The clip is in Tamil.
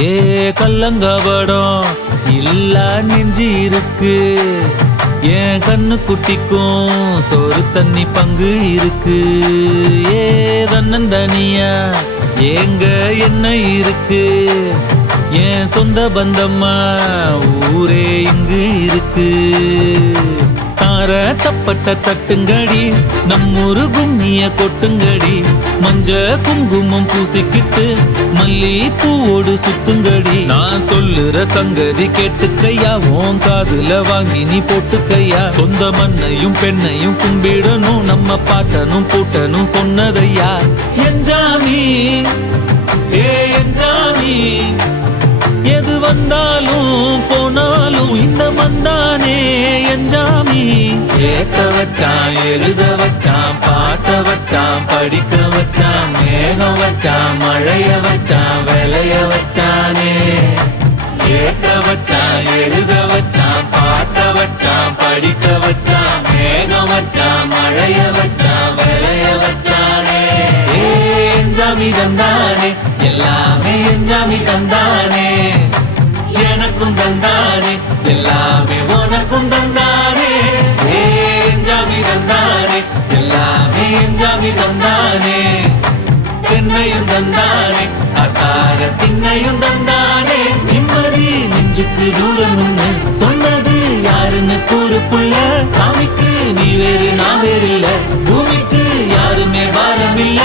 ஏ கல்லங்கபடம் இல்லா நெஞ்சு இருக்கு, என் கண்ணு குட்டிக்கும் சோறு தண்ணி பங்கு இருக்கு. ஏ தன்னந்தனியா ஏங்க என்ன இருக்கு, என் சொந்த பந்தம்மா ஊரே இங்கு இருக்கு. தார தப்பட்ட தட்டுங்கடி, நம்மூரு கும்மிய கொட்டுங்கடி, மஞ்ச குங்குமம் பூசிக்கிட்டு மல்லி பூவோடு சுத்துங்கடி. நான் சொல்லுற சங்கதி கேட்டுக்கையா, உன் காதுல வாங்கி நீ போட்டுக்கையா. சொந்த மண்ணையும் பெண்ணையும் கும்பிடணும், நம்ம பாட்டனும் பூட்டனும் சொன்னதையா. என்ஜாமி ஏ என்ஜாமி, எது வந்தாலும் போனாலும் இந்த மந்தானே என்ஜாமி. கேட்க வச்சான், எழுத வச்சான், பாட்ட வச்சான், படிக்க வச்சான், மேகம் வச்சான், மழைய வச்சான், விளைய வச்சானே. கேட்க வச்சான், எழுத வச்சான், பாட்ட வச்சான், படிக்க வச்சான், மேகம் வச்சான், மழைய வச்சான், விளைய வச்சானே. என்ஜாமி தந்தானே, எல்லாமே என்ஜாமி தந்தானே. எனக்கும் தந்தானே, எல்லாமே உனக்கும் தந்தானே. என்ஜாமி தந்தானே, எல்லாமே என்ஜாமி தந்தானே. தென்னையும் தந்தானே, அத்தார திண்ணையும் தந்தானே. நிம்மதி நெஞ்சுக்கு தூரம்னு சொன்னது யாருன்னு கூறு புள்ள. சாமிக்கு நீ வேறு நான் வேறு இல்ல, பூமிக்கு யாருமே பாரம் இல்ல.